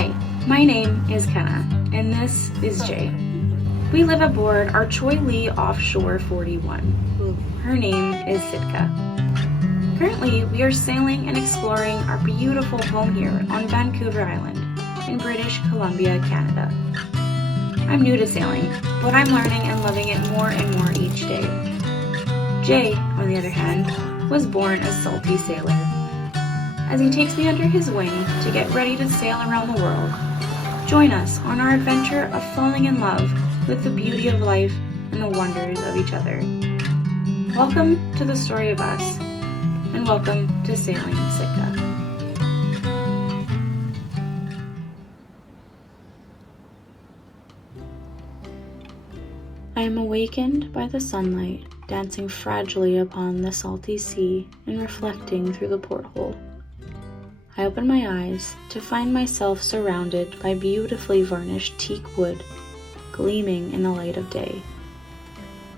Hi, my name is Kenna, and this is Jay. We live aboard our Choi Lee Offshore 41. Her name is Sitka. Currently, we are sailing and exploring our beautiful home here on Vancouver Island in British Columbia, Canada. I'm new to sailing, but I'm learning and loving it more and more each day. Jay, on the other hand, was born a salty sailor. As he takes me under his wing to get ready to sail around the world, join us on our adventure of falling in love with the beauty of life and the wonders of each other. Welcome to the story of us, and welcome to Sailing Sitka. I am awakened by the sunlight dancing fragilely upon the salty sea and reflecting through the porthole. I open my eyes to find myself surrounded by beautifully varnished teak wood, gleaming in the light of day.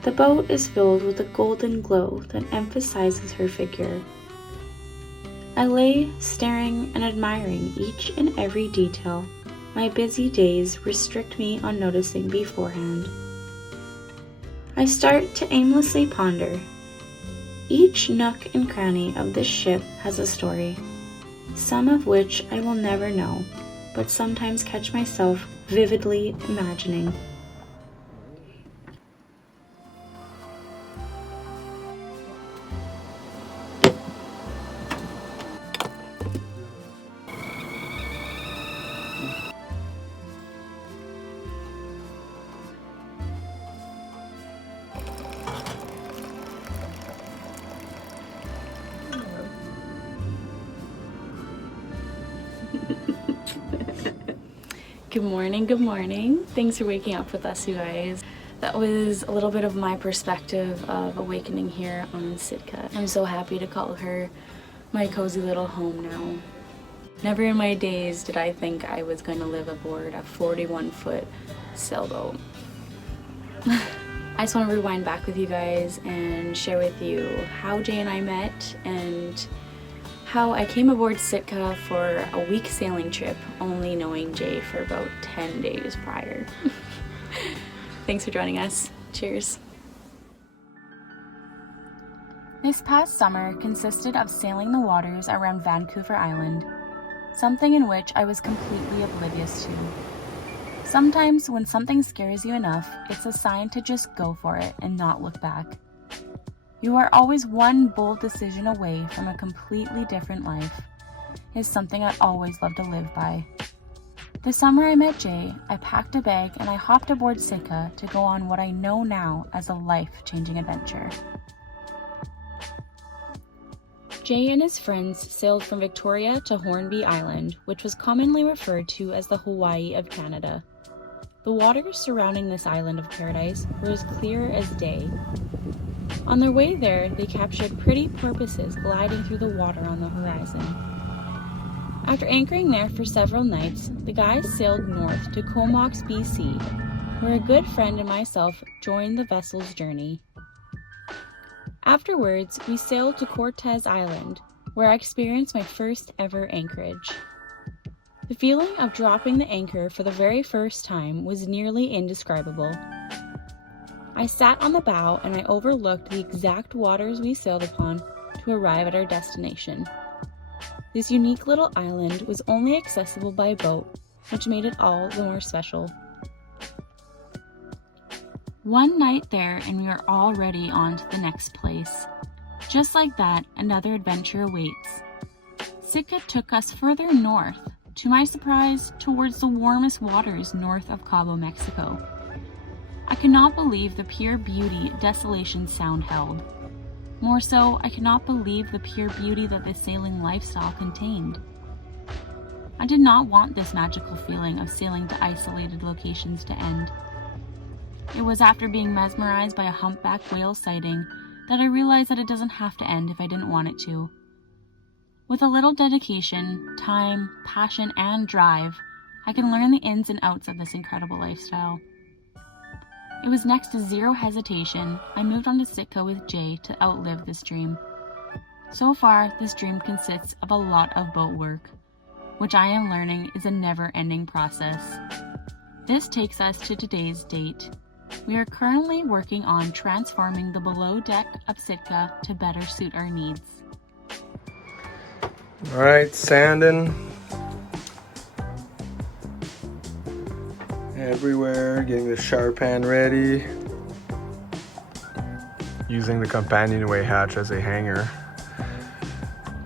The boat is filled with a golden glow that emphasizes her figure. I lay staring and admiring each and every detail my busy days restrict me on noticing beforehand. I start to aimlessly ponder. Each nook and cranny of this ship has a story, some of which I will never know, but sometimes catch myself vividly imagining. Good morning. Thanks for waking up with us, you guys. That was a little bit of my perspective of awakening here on Sitka. I'm so happy to call her my cozy little home now. Never in my days did I think I was going to live aboard a 41-foot sailboat. I just want to rewind back with you guys and share with you how Jay and I met and how I came aboard Sitka for a week sailing trip, only knowing Jay for about 10 days prior. Thanks for joining us. Cheers. This past summer consisted of sailing the waters around Vancouver Island, something in which I was completely oblivious to. Sometimes when something scares you enough, it's a sign to just go for it and not look back. You are always one bold decision away from a completely different life, is something I always love to live by. The summer I met Jay, I packed a bag and I hopped aboard Sitka to go on what I know now as a life-changing adventure. Jay and his friends sailed from Victoria to Hornby Island, which was commonly referred to as the Hawaii of Canada. The waters surrounding this island of paradise were as clear as day. On their way there, they captured pretty porpoises gliding through the water on the horizon. After anchoring there for several nights, the guys sailed north to Comox, BC, where a good friend and myself joined the vessel's journey. Afterwards, we sailed to Cortes Island, where I experienced my first ever anchorage. The feeling of dropping the anchor for the very first time was nearly indescribable. I sat on the bow and I overlooked the exact waters we sailed upon to arrive at our destination. This unique little island was only accessible by boat, which made it all the more special. One night there and we are already on to the next place. Just like that, another adventure awaits. Sitka took us further north, to my surprise, towards the warmest waters north of Cabo, Mexico. I could not believe the pure beauty desolation sound held. More so, I could not believe the pure beauty that the sailing lifestyle contained. I did not want this magical feeling of sailing to isolated locations to end. It was after being mesmerized by a humpback whale sighting that I realized that it doesn't have to end if I didn't want it to. With a little dedication, time, passion, and drive, I can learn the ins and outs of this incredible lifestyle. It was next to zero hesitation, I moved on to Sitka with Jay to outlive this dream. So far, this dream consists of a lot of boat work. which I am learning is a never-ending process. This takes us to today's date. We are currently working on transforming the below deck of Sitka to better suit our needs. All right, sanding everywhere, getting the shower pan ready. Using the companionway hatch as a hanger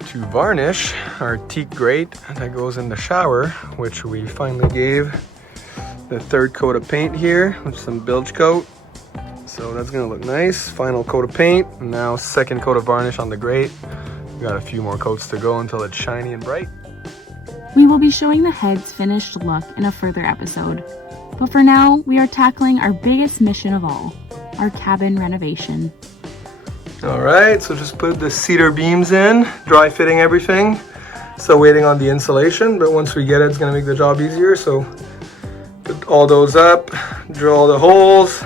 to varnish our teak grate that goes in the shower, which we finally gave the third coat of paint here with some bilge coat. So that's gonna look nice. Final coat of paint. Now second coat of varnish on the grate. We got a few more coats to go until it's shiny and bright. We will be showing the head's finished look in a further episode. But for now, we are tackling our biggest mission of all, our cabin renovation. All right, so just put the cedar beams in, dry fitting everything. Still waiting on the insulation, but once we get it, it's gonna make the job easier. So put all those up, drill all the holes,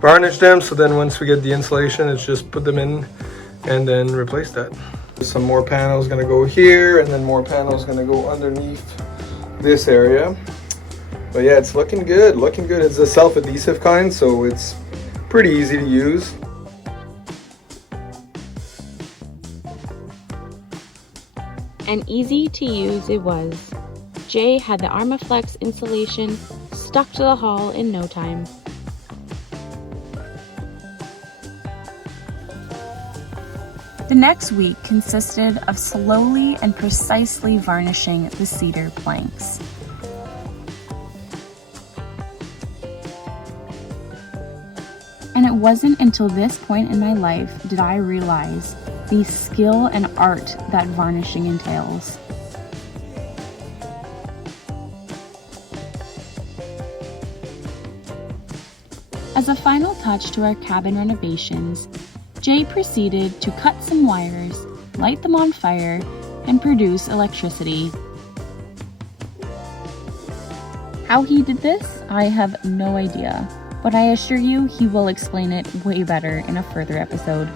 varnish them. So then once we get the insulation, it's just put them in and then replace that. Some more panels gonna go here, and then more panels gonna go underneath this area. But yeah, it's looking good, looking good. It's a self-adhesive kind, so it's pretty easy to use. And easy to use it was. Jay had the Armaflex insulation stuck to the hull in no time. The next week consisted of slowly and precisely varnishing the cedar planks. And it wasn't until this point in my life did I realize the skill and art that varnishing entails. As a final touch to our cabin renovations, Jay proceeded to cut some wires, light them on fire, and produce electricity. How he did this, I have no idea, but I assure you he will explain it way better in a further episode.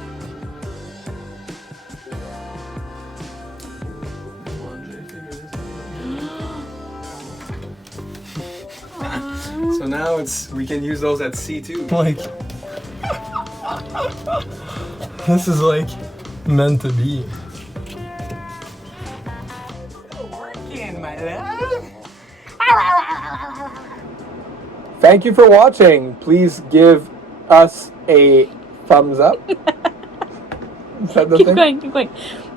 So now we can use those at sea too. Like, this is like meant to be. Working, my love. Thank you for watching. Please give us a thumbs up. Is that the Keep thing? going, keep going.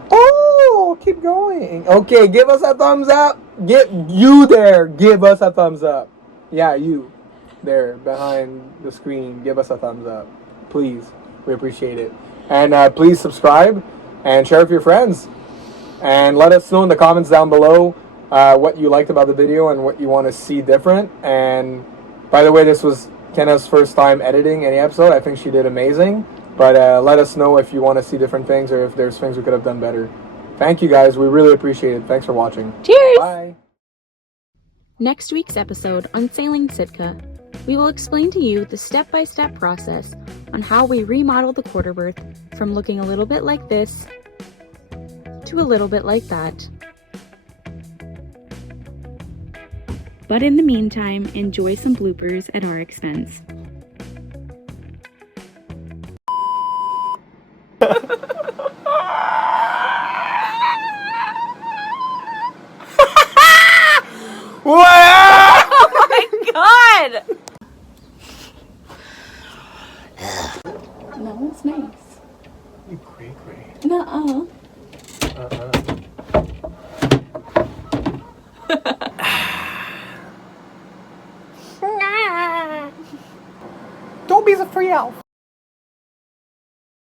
Oh, keep going. Okay, give us a thumbs up. Give us a thumbs up. Yeah, you there behind the screen, give us a thumbs up. Please, we appreciate it. And please subscribe and share with your friends. And let us know in the comments down below what you liked about the video and what you want to see different. And by the way, this was Kenna's first time editing any episode. I think she did amazing. But let us know if you want to see different things or if there's things we could have done better. Thank you guys. We really appreciate it. Thanks for watching. Cheers! Bye. Next week's episode on Sailing Sitka, we will explain to you the step-by-step process on how we remodel the quarter berth from looking a little bit like this to a little bit like that. But in the meantime, enjoy some bloopers at our expense. Wow! Oh my god! No, it's nice. You cray. Nuh-uh. Don't be the free elf.